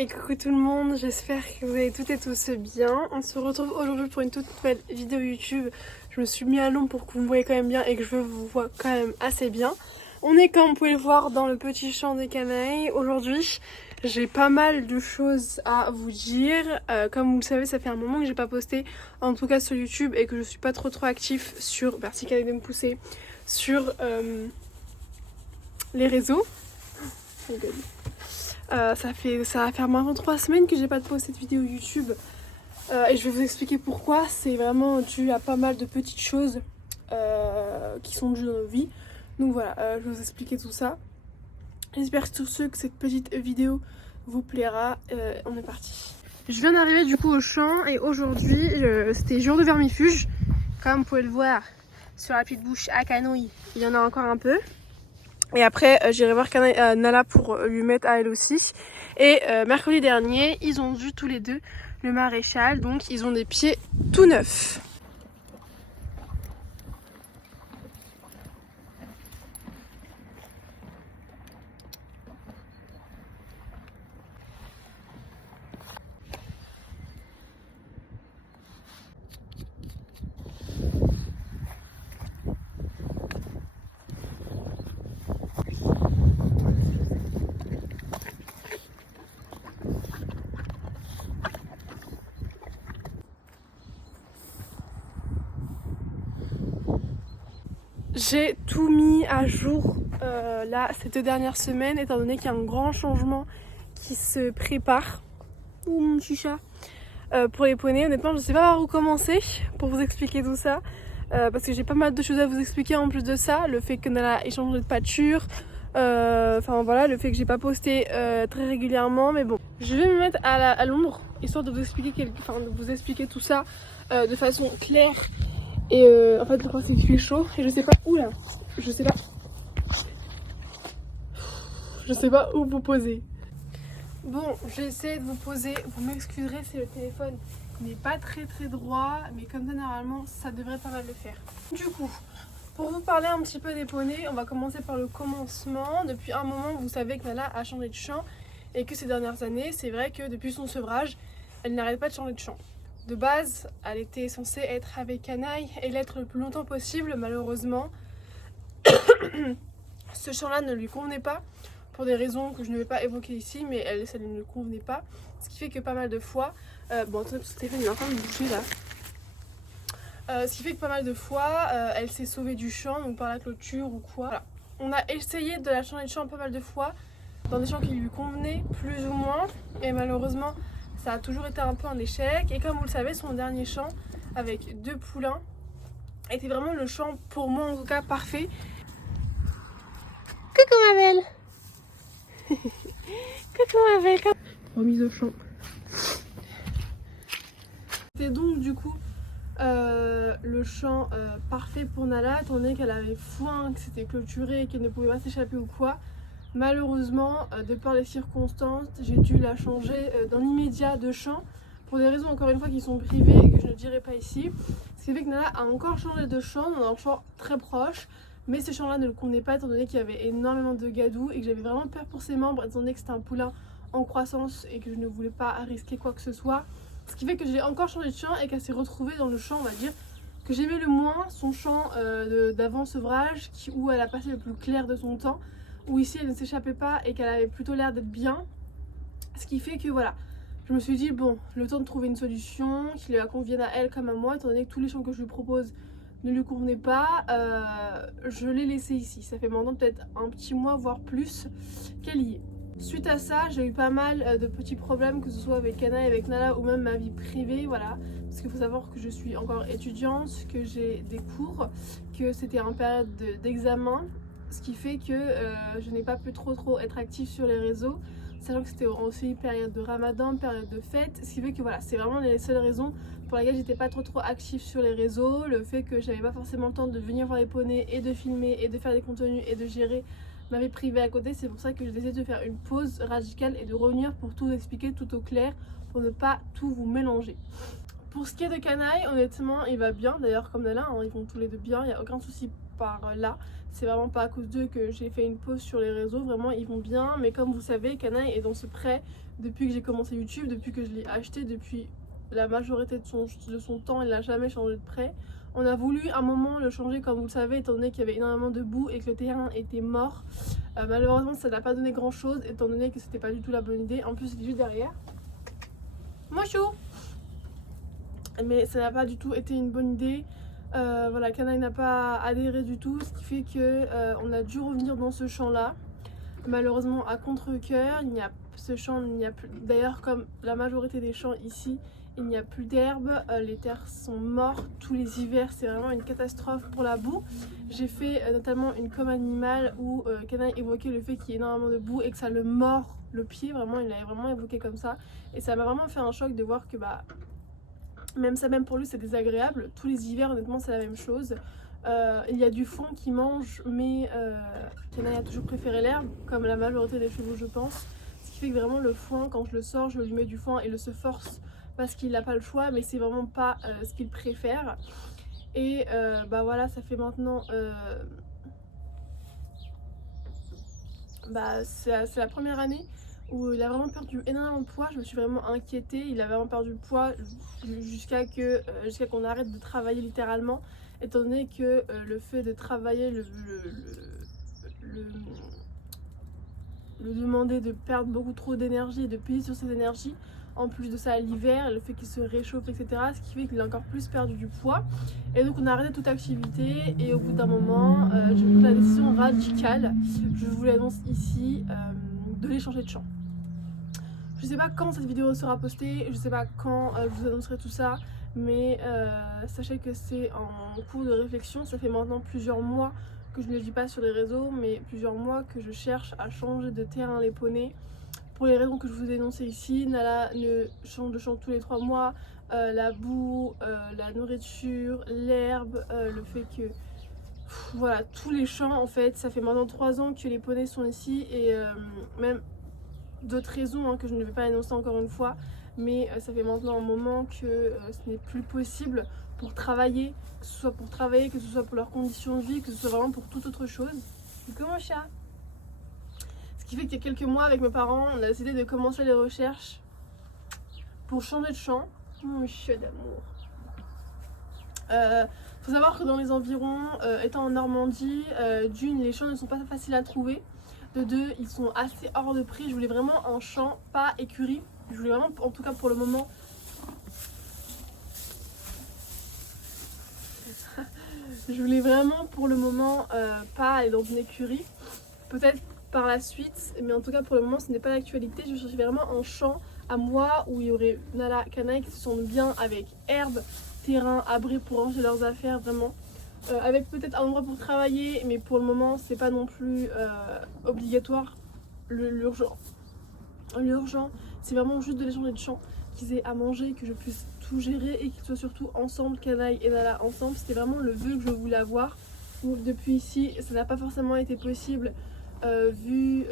Et coucou tout le monde, j'espère que vous allez toutes et tous bien. On se retrouve aujourd'hui pour une toute nouvelle vidéo YouTube. Je me suis mis à l'ombre pour que vous me voyez quand même bien et que je vous vois quand même assez bien. On est, comme vous pouvez le voir, dans le petit champ des canailles. Aujourd'hui, j'ai pas mal de choses à vous dire. Comme vous le savez, ça fait un moment que j'ai pas posté, en tout cas sur YouTube, et que je suis pas trop actif sur, merci Canaille de me pousser, sur les réseaux. Ça va faire maintenant 3 semaines que j'ai pas posté de vidéo YouTube et je vais vous expliquer pourquoi. C'est vraiment dû à pas mal de petites choses qui sont dues dans nos vies. Donc voilà, je vais vous expliquer tout ça. J'espère tous ceux que cette petite vidéo vous plaira. On est parti. Je viens d'arriver du coup au champ et aujourd'hui c'était jour de vermifuge. Comme vous pouvez le voir sur la petite bouche à canouille, il y en a encore un peu. Et après, j'irai voir Nala pour lui mettre à elle aussi. Et mercredi dernier, ils ont vu tous les deux le maréchal. Donc, ils ont des pieds tout neufs. J'ai tout mis à jour là ces 2 dernières semaines, étant donné qu'il y a un grand changement qui se prépare. Ouh mon petit chat. Pour les poneys, honnêtement, je ne sais pas par où commencer pour vous expliquer tout ça. Parce que j'ai pas mal de choses à vous expliquer en plus de ça. Le fait que Nala ait changé de pâture. Enfin voilà, le fait que j'ai pas posté très régulièrement. Mais bon, je vais me mettre à l'ombre, histoire de vous expliquer, de vous expliquer tout ça de façon claire. Et en fait, le problème c'est qu'il fait chaud et je sais pas où là. Je sais pas où vous poser. Bon, j'ai essayé de vous poser. Vous m'excuserez si le téléphone n'est pas très droit, mais comme ça normalement ça devrait pas mal le faire. Du coup, pour vous parler un petit peu des poneys, on va commencer par le commencement. Depuis un moment, vous savez que Nala a changé de champ et que ces dernières années, c'est vrai que depuis son sevrage, elle n'arrête pas de changer de champ. De base, elle était censée être avec Canaille et l'être le plus longtemps possible. Malheureusement, ce champ-là ne lui convenait pas pour des raisons que je ne vais pas évoquer ici, mais elle, ça ne lui convenait pas. Ce qui fait que pas mal de fois, bon, attendez, parce que Stéphane il est en train de bouger là. Ce qui fait que pas mal de fois, elle s'est sauvée du champ, donc par la clôture ou quoi. Voilà. On a essayé de la changer de champ pas mal de fois, dans des champs qui lui convenaient plus ou moins, et malheureusement, ça a toujours été un peu un échec. Et comme vous le savez, son dernier champ avec 2 poulains était vraiment le champ, pour moi en tout cas, parfait. Coucou ma belle. Coucou ma belle. Remise au champ. C'était donc du coup le champ parfait pour Nala, étant donné qu'elle avait foin, que c'était clôturé et qu'elle ne pouvait pas s'échapper ou quoi. Malheureusement, de par les circonstances, j'ai dû la changer dans l'immédiat de champ pour des raisons encore une fois qui sont privées et que je ne dirai pas ici. Ce qui fait que Nala a encore changé de champ dans un champ très proche, mais ce champ-là ne le convenait pas étant donné qu'il y avait énormément de gadou et que j'avais vraiment peur pour ses membres étant donné que c'était un poulain en croissance et que je ne voulais pas risquer quoi que ce soit. Ce qui fait que j'ai encore changé de champ et qu'elle s'est retrouvée dans le champ, on va dire, que j'aimais le moins, son champ d'avant sevrage, où elle a passé le plus clair de son temps, où ici elle ne s'échappait pas et qu'elle avait plutôt l'air d'être bien. Ce qui fait que voilà, je me suis dit bon, le temps de trouver une solution qui lui convienne à elle comme à moi, étant donné que tous les champs que je lui propose ne lui convenaient pas, je l'ai laissé ici. Ça fait maintenant peut-être un petit mois voire plus qu'elle y est. Suite à ça, j'ai eu pas mal de petits problèmes, que ce soit avec Canaille, avec Nala ou même ma vie privée, voilà. Parce qu'il faut savoir que je suis encore étudiante, que j'ai des cours, que c'était en période d'examen, ce qui fait que je n'ai pas pu trop être active sur les réseaux, sachant que c'était aussi période de Ramadan, période de fête, ce qui fait que voilà, c'est vraiment les seules raisons pour lesquelles j'étais pas trop active sur les réseaux, le fait que j'avais pas forcément le temps de venir voir les poneys et de filmer et de faire des contenus et de gérer ma vie privée à côté. C'est pour ça que j'ai décidé de faire une pause radicale et de revenir pour tout expliquer tout au clair, pour ne pas tout vous mélanger. Pour ce qui est de Canaille, honnêtement il va bien, d'ailleurs comme Nala, hein, ils vont tous les deux bien, il n'y a aucun souci par là. C'est vraiment pas à cause d'eux que j'ai fait une pause sur les réseaux, vraiment ils vont bien. Mais comme vous savez, Canaille est dans ce prêt depuis que j'ai commencé YouTube, depuis que je l'ai acheté, depuis la majorité de son temps, il n'a jamais changé de prêt. On a voulu un moment le changer comme vous le savez, étant donné qu'il y avait énormément de boue et que le terrain était mort. Malheureusement ça n'a pas donné grand chose, étant donné que c'était pas du tout la bonne idée. En plus il est juste derrière. Moi chou. Mais ça n'a pas du tout été une bonne idée. Voilà, Canaille n'a pas adhéré du tout, ce qui fait que on a dû revenir dans ce champ là. Malheureusement à contre-cœur, ce champ il n'y a plus. D'ailleurs comme la majorité des champs ici, il n'y a plus d'herbe, les terres sont mortes, tous les hivers c'est vraiment une catastrophe pour la boue. J'ai fait notamment une com animale où Canaille évoquait le fait qu'il y ait énormément de boue et que ça le mord le pied, vraiment il l'avait vraiment évoqué comme ça. Et ça m'a vraiment fait un choc de voir que même pour lui c'est désagréable, tous les hivers honnêtement c'est la même chose. Il y a du foin qui mange, mais Canaille a toujours préféré l'herbe, comme la majorité des chevaux je pense. Ce qui fait que vraiment le foin, quand je le sors, je lui mets du foin et il se force parce qu'il n'a pas le choix, mais c'est vraiment pas ce qu'il préfère. Et voilà, ça fait maintenant... c'est la première année où il a vraiment perdu énormément de poids. Je me suis vraiment inquiétée, il a vraiment perdu le poids jusqu'à qu'on arrête de travailler littéralement, étant donné que le fait de travailler le demander de perdre beaucoup trop d'énergie et de payer sur ses énergies. En plus de ça, l'hiver, le fait qu'il se réchauffe, etc. Ce qui fait qu'il a encore plus perdu du poids. Et donc on a arrêté toute activité et au bout d'un moment, j'ai pris la décision radicale, je vous l'annonce ici, de les changer de champ. Je sais pas quand cette vidéo sera postée, je sais pas quand je vous annoncerai tout ça, mais sachez que c'est en cours de réflexion. Ça fait maintenant plusieurs mois que je ne le dis pas sur les réseaux, mais plusieurs mois que je cherche à changer de terrain les poneys. Pour les raisons que je vous ai énoncées ici, Nala ne change de champ tous les 3 mois, la boue, la nourriture, l'herbe, le fait que... voilà, tous les champs en fait, ça fait maintenant 3 ans que les poneys sont ici et même d'autres raisons que je ne vais pas énoncer encore une fois, mais ça fait maintenant un moment que ce n'est plus possible pour travailler, que ce soit pour travailler, que ce soit pour leurs conditions de vie, que ce soit vraiment pour toute autre chose. Coucou mon chat. Ce qui fait qu'il y a quelques mois avec mes parents, on a décidé de commencer les recherches pour changer de champ. Mon chat d'amour. Faut savoir que dans les environs, étant en Normandie, d'une, les champs ne sont pas faciles à trouver. De deux, ils sont assez hors de prix. Je voulais vraiment un champ, pas écurie. Je voulais vraiment, en tout cas pour le moment, pas aller dans une écurie. Peut-être par la suite, mais en tout cas pour le moment ce n'est pas l'actualité. Je cherchais vraiment un champ à moi où il y aurait Nala, Canaille qui se sentent bien avec herbe, terrain, abri pour ranger leurs affaires vraiment. Avec peut-être un endroit pour travailler, mais pour le moment c'est pas non plus obligatoire. L'urgent c'est vraiment juste de les changer de champ, qu'ils aient à manger, que je puisse tout gérer et qu'ils soient surtout ensemble, Canaille et Nala ensemble. C'était vraiment le vœu que je voulais avoir. Donc depuis ici ça n'a pas forcément été possible vu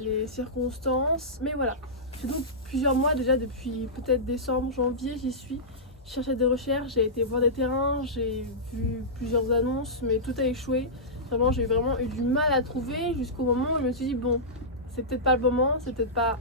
les circonstances, mais voilà. Ça fait donc plusieurs mois déjà, depuis peut-être décembre, janvier, j'y suis. Je cherchais des recherches, j'ai été voir des terrains, j'ai vu plusieurs annonces, mais tout a échoué. Vraiment, j'ai vraiment eu du mal à trouver jusqu'au moment où je me suis dit bon, c'est peut-être pas le moment, c'est peut-être pas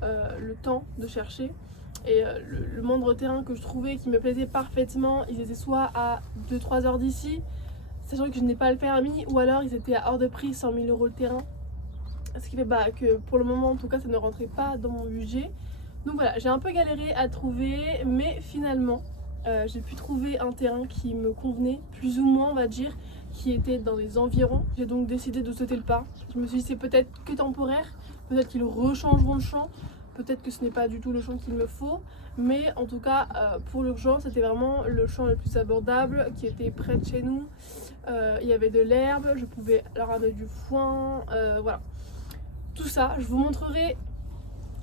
le temps de chercher. Et le moindre terrain que je trouvais qui me plaisait parfaitement, ils étaient soit à 2-3 heures d'ici, sachant que je n'ai pas le permis, ou alors ils étaient à hors de prix, 100 000 € le terrain. Ce qui fait que pour le moment en tout cas ça ne rentrait pas dans mon budget. Donc voilà, j'ai un peu galéré à trouver, mais finalement j'ai pu trouver un terrain qui me convenait, plus ou moins on va dire, qui était dans les environs. J'ai donc décidé de sauter le pas. Je me suis dit c'est peut-être que temporaire, peut-être qu'ils rechangeront le champ, peut-être que ce n'est pas du tout le champ qu'il me faut, mais en tout cas pour l'urgence c'était vraiment le champ le plus abordable qui était près de chez nous. Il y avait de l'herbe, je pouvais leur amener du foin, voilà. Tout ça, je vous montrerai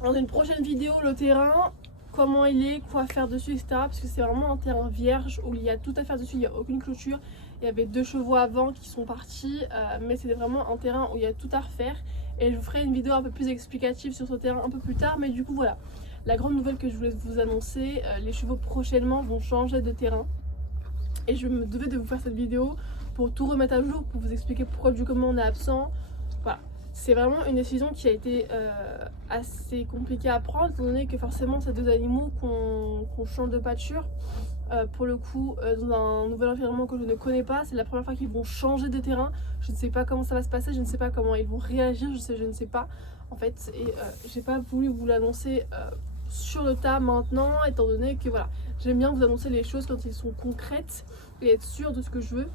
dans une prochaine vidéo le terrain, comment il est, quoi faire dessus, etc. Parce que c'est vraiment un terrain vierge où il y a tout à faire dessus, il n'y a aucune clôture. Il y avait 2 chevaux avant qui sont partis, mais c'est vraiment un terrain où il y a tout à refaire. Et je vous ferai une vidéo un peu plus explicative sur ce terrain un peu plus tard. Mais du coup voilà, la grande nouvelle que je voulais vous annoncer, les chevaux prochainement vont changer de terrain. Et je me devais de vous faire cette vidéo pour tout remettre à jour, pour vous expliquer pourquoi du comment on est absent. Voilà. C'est vraiment une décision qui a été assez compliquée à prendre, étant donné que forcément c'est 2 animaux qu'on change de pâture. Pour le coup, dans un nouvel environnement que je ne connais pas, c'est la première fois qu'ils vont changer de terrain. Je ne sais pas comment ça va se passer, je ne sais pas comment ils vont réagir, je ne sais pas en fait. Et j'ai pas voulu vous l'annoncer sur le tas maintenant, étant donné que voilà, j'aime bien vous annoncer les choses quand elles sont concrètes et être sûre de ce que je veux.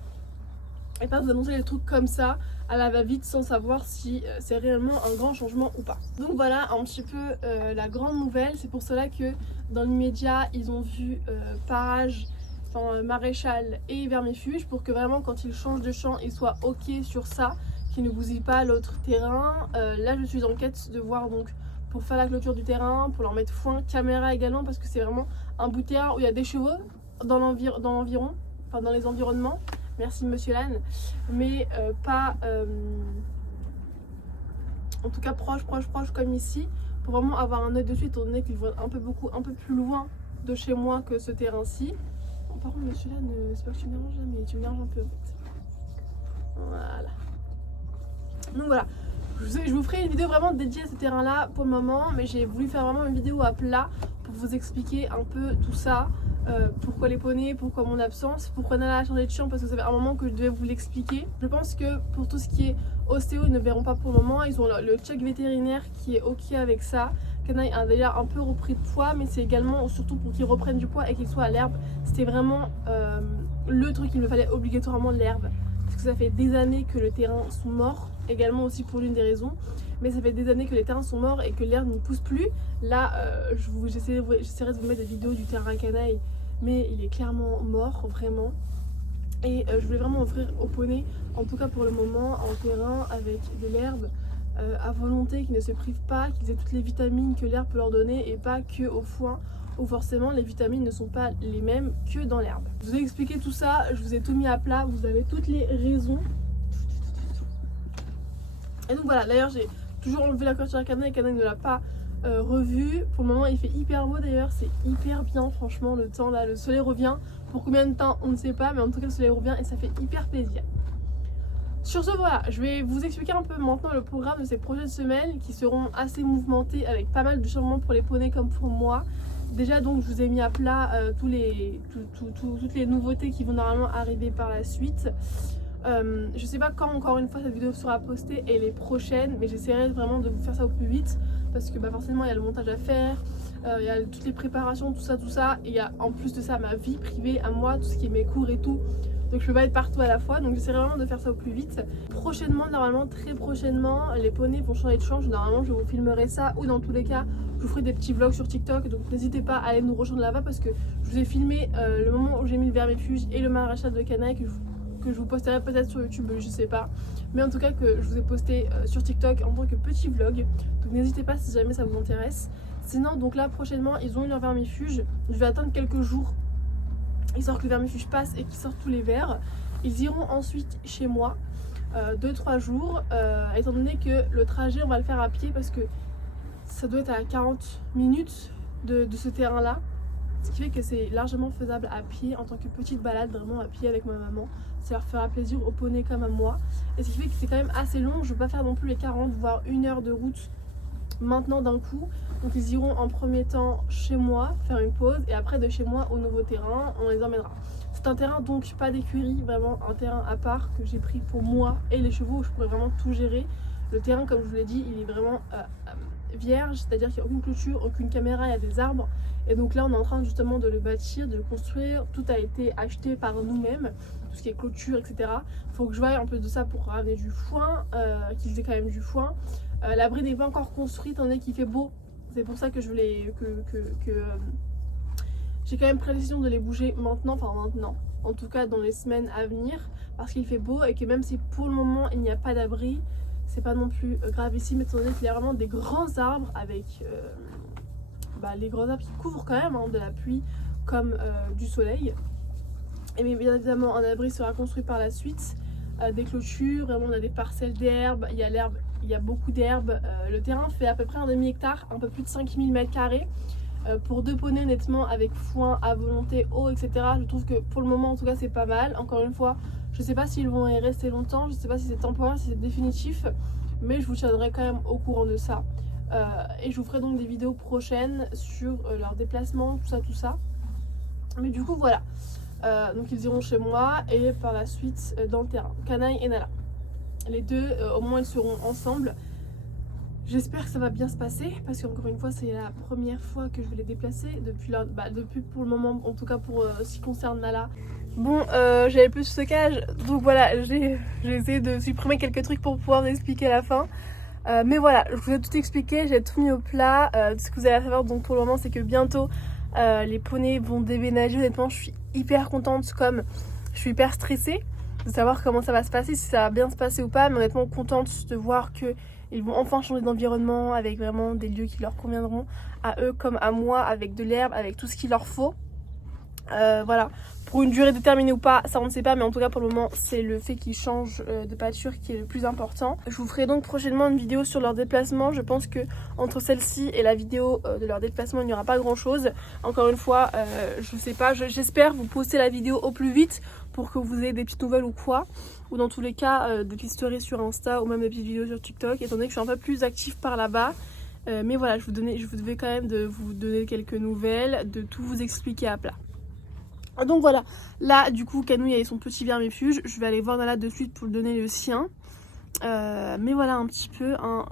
Et pas vous annoncer les trucs comme ça à la va-vite sans savoir si c'est réellement un grand changement ou pas. Donc voilà un petit peu la grande nouvelle. C'est pour cela que dans l'immédiat ils ont vu Parage, Maréchal et Vermifuge pour que vraiment quand ils changent de champ ils soient ok sur ça, qu'ils ne bousillent pas l'autre terrain. Là je suis en quête de voir donc pour faire la clôture du terrain, pour leur mettre foin, caméra également parce que c'est vraiment un bout de terrain où il y a des chevaux dans l'environ, enfin dans les environnements. Merci Monsieur Lannes, mais pas en tout cas proche comme ici, pour vraiment avoir un œil dessus, étant donné qu'ils vont être un peu plus loin de chez moi que ce terrain-ci. Bon, par contre Monsieur Lannes, c'est pas que tu me déranges, mais tu me déranges un peu en fait. Voilà. Donc voilà, je vous ferai une vidéo vraiment dédiée à ce terrain-là pour le moment, mais j'ai voulu faire vraiment une vidéo à plat pour vous expliquer un peu tout ça. Pourquoi les poneys, pourquoi mon absence, pourquoi Nala a changé de champ, parce que ça fait un moment que je devais vous l'expliquer. Je pense que pour tout ce qui est ostéo, ils ne verront pas pour le moment. Ils ont le check vétérinaire qui est ok avec ça. Canaille a d'ailleurs un peu repris de poids, mais c'est également surtout pour qu'ils reprennent du poids et qu'ils soient à l'herbe. C'était vraiment le truc qu'il me fallait obligatoirement, l'herbe. Parce que ça fait des années que le terrain sont morts, également aussi pour l'une des raisons. Mais ça fait des années que les terrains sont morts et que l'herbe ne pousse plus. Là, j'essaierai de vous mettre des vidéos du terrain canaille, mais il est clairement mort, vraiment. Et je voulais vraiment offrir aux poneys, en tout cas pour le moment, un terrain avec de l'herbe à volonté, qui ne se privent pas, qu'ils aient toutes les vitamines que l'herbe peut leur donner et pas que au foin, où forcément les vitamines ne sont pas les mêmes que dans l'herbe. Je vous ai expliqué tout ça, je vous ai tout mis à plat, vous avez toutes les raisons. Et donc voilà, d'ailleurs j'ai toujours enlevé la clôture à Canaille et Canaille ne l'a pas revu. Pour le moment il fait hyper beau d'ailleurs, c'est hyper bien franchement le temps là, le soleil revient. Pour combien de temps on ne sait pas, mais en tout cas le soleil revient et ça fait hyper plaisir. Sur ce voilà, je vais vous expliquer un peu maintenant le programme de ces prochaines semaines qui seront assez mouvementées avec pas mal de changements pour les poneys comme pour moi. Déjà donc je vous ai mis à plat toutes les nouveautés qui vont normalement arriver par la suite. Je sais pas quand encore une fois cette vidéo sera postée et les prochaines, mais j'essaierai vraiment de vous faire ça au plus vite parce que forcément il y a le montage à faire, il y a toutes les préparations, tout ça, et il y a en plus de ça ma vie privée à moi, tout ce qui est mes cours et tout, donc je peux pas être partout à la fois, donc j'essaierai vraiment de faire ça au plus vite. Prochainement, normalement très prochainement, les poneys vont changer de change, normalement je vous filmerai ça, ou dans tous les cas je vous ferai des petits vlogs sur TikTok, donc n'hésitez pas à aller nous rejoindre là-bas parce que je vous ai filmé le moment où j'ai mis le vermifuge et le maréchal de canaille que je vous posterai peut-être sur YouTube, je sais pas, mais en tout cas que je vous ai posté sur TikTok en tant que petit vlog, donc n'hésitez pas si jamais ça vous intéresse. Sinon donc là prochainement ils ont eu leur vermifuge, je vais attendre quelques jours histoire que le vermifuge passe et qu'ils sortent tous les vers. Ils iront ensuite chez moi 2-3 jours, étant donné que le trajet on va le faire à pied parce que ça doit être à 40 minutes de ce terrain là. Ce qui fait que c'est largement faisable à pied en tant que petite balade, vraiment à pied avec ma maman. Ça leur fera plaisir aux poneys comme à moi. Et ce qui fait que c'est quand même assez long, je ne veux pas faire non plus les 40 voire 1 heure de route maintenant d'un coup. Donc ils iront en premier temps chez moi faire une pause et après de chez moi au nouveau terrain, on les emmènera. C'est un terrain donc pas d'écurie, vraiment un terrain à part que j'ai pris pour moi et les chevaux où je pourrais vraiment tout gérer. Le terrain comme je vous l'ai dit, il est vraiment vierge, c'est-à-dire qu'il n'y a aucune clôture, aucune caméra, il y a des arbres. Et donc là on est en train justement de le bâtir, de le construire, tout a été acheté par nous-mêmes, tout ce qui est clôture, etc. Faut que je voie un peu de ça pour ramener du foin, qu'ils aient quand même du foin. L'abri n'est pas encore construit étant donné qu'il fait beau, c'est pour ça que je voulais j'ai quand même pris la décision de les bouger maintenant, en tout cas dans les semaines à venir, parce qu'il fait beau et que même si pour le moment il n'y a pas d'abri, c'est pas non plus gravissime étant donné qu'il y a vraiment des grands arbres avec les grands arbres qui couvrent quand même de la pluie comme du soleil. Et bien évidemment un abri sera construit par la suite, des clôtures, vraiment on a des parcelles d'herbe, il y a beaucoup d'herbe, le terrain fait à peu près un demi-hectare, un peu plus de 5000 m². Pour 2 poneys honnêtement avec foin à volonté, eau etc, je trouve que pour le moment en tout cas c'est pas mal. Encore une fois je sais pas s'ils vont y rester longtemps, je sais pas si c'est temporaire, si c'est définitif, mais je vous tiendrai quand même au courant de ça. Et je vous ferai donc des vidéos prochaines sur leur déplacement, tout ça. Mais du coup voilà, donc ils iront chez moi et par la suite dans le terrain, Canaille et Nala. Les deux au moins ils seront ensemble. J'espère que ça va bien se passer parce qu'encore une fois c'est la première fois que je vais les déplacer depuis pour le moment, en tout cas pour ce qui concerne Nala. Bon, j'avais plus de stockage donc voilà, j'ai essayé de supprimer quelques trucs pour pouvoir vous expliquer à la fin. Mais voilà, je vous ai tout expliqué, j'ai tout mis au plat. Ce que vous allez savoir donc pour le moment c'est que bientôt les poneys vont déménager. Honnêtement je suis hyper contente, comme je suis hyper stressée de savoir comment ça va se passer, si ça va bien se passer ou pas, mais honnêtement contente de voir que ils vont enfin changer d'environnement avec vraiment des lieux qui leur conviendront à eux comme à moi, avec de l'herbe, avec tout ce qu'il leur faut. Voilà, pour une durée déterminée ou pas, ça on ne sait pas, mais en tout cas pour le moment c'est le fait qu'ils changent de pâture qui est le plus important. Je vous ferai donc prochainement une vidéo sur leur déplacement. Je pense que entre celle-ci et la vidéo de leur déplacement il n'y aura pas grand chose. Encore une fois, je sais pas, j'espère vous poster la vidéo au plus vite pour que vous ayez des petites nouvelles ou quoi, ou dans tous les cas des petites stories sur Insta ou même des petites vidéos sur TikTok, étant donné que je suis un peu plus active par là-bas. Mais voilà, je vous devais quand même de vous donner quelques nouvelles, de tout vous expliquer à plat. Donc voilà, là du coup Canouille avait son petit vermifuge, je vais aller voir Nala de suite pour lui donner le sien. Mais voilà un petit peu, hein,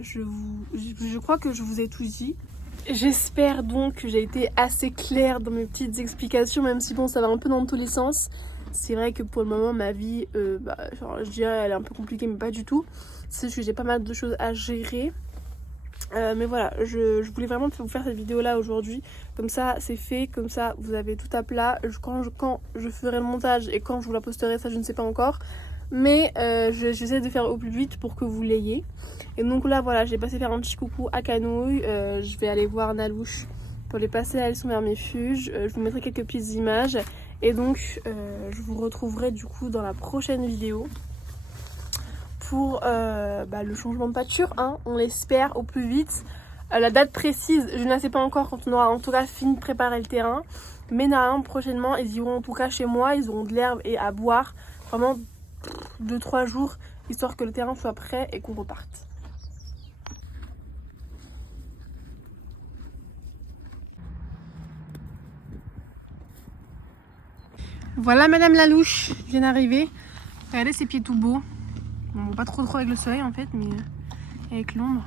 je crois que je vous ai tout dit. J'espère donc que j'ai été assez claire dans mes petites explications, même si bon ça va un peu dans tous les sens. C'est vrai que pour le moment ma vie, je dirais elle est un peu compliquée mais pas du tout. C'est juste que j'ai pas mal de choses à gérer. Mais voilà, je voulais vraiment vous faire cette vidéo là aujourd'hui, comme ça c'est fait, comme ça vous avez tout à plat. Quand je ferai le montage et quand je vous la posterai, ça je ne sais pas encore, mais j'essaie de faire au plus vite pour que vous l'ayez. Et donc là voilà, j'ai passé faire un petit coucou à Canouille, je vais aller voir Nalouche pour les passer à elle son vermifuge, je vous mettrai quelques petites images et donc je vous retrouverai du coup dans la prochaine vidéo pour le changement de pâture, hein, on l'espère au plus vite. La date précise, je ne la sais pas encore quand on aura en tout cas fini de préparer le terrain. Mais normalement prochainement, ils iront en tout cas chez moi, ils auront de l'herbe et à boire. Vraiment 2-3 jours, histoire que le terrain soit prêt et qu'on reparte. Voilà Madame Lalouche, vient d'arriver. Regardez ses pieds tout beaux. Bon, pas trop avec le soleil en fait, mais avec l'ombre.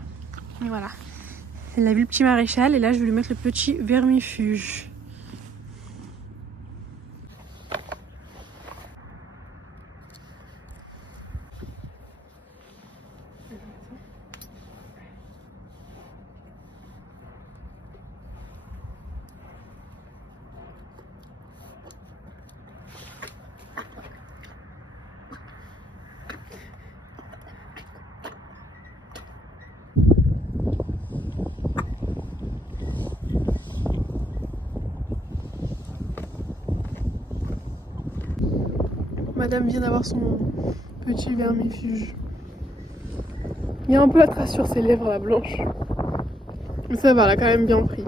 Et voilà. Elle a vu le petit maréchal et là je vais lui mettre le petit vermifuge. Madame vient d'avoir son petit vermifuge. Il y a un peu la trace sur ses lèvres, la blanche. Mais ça va, elle a quand même bien pris.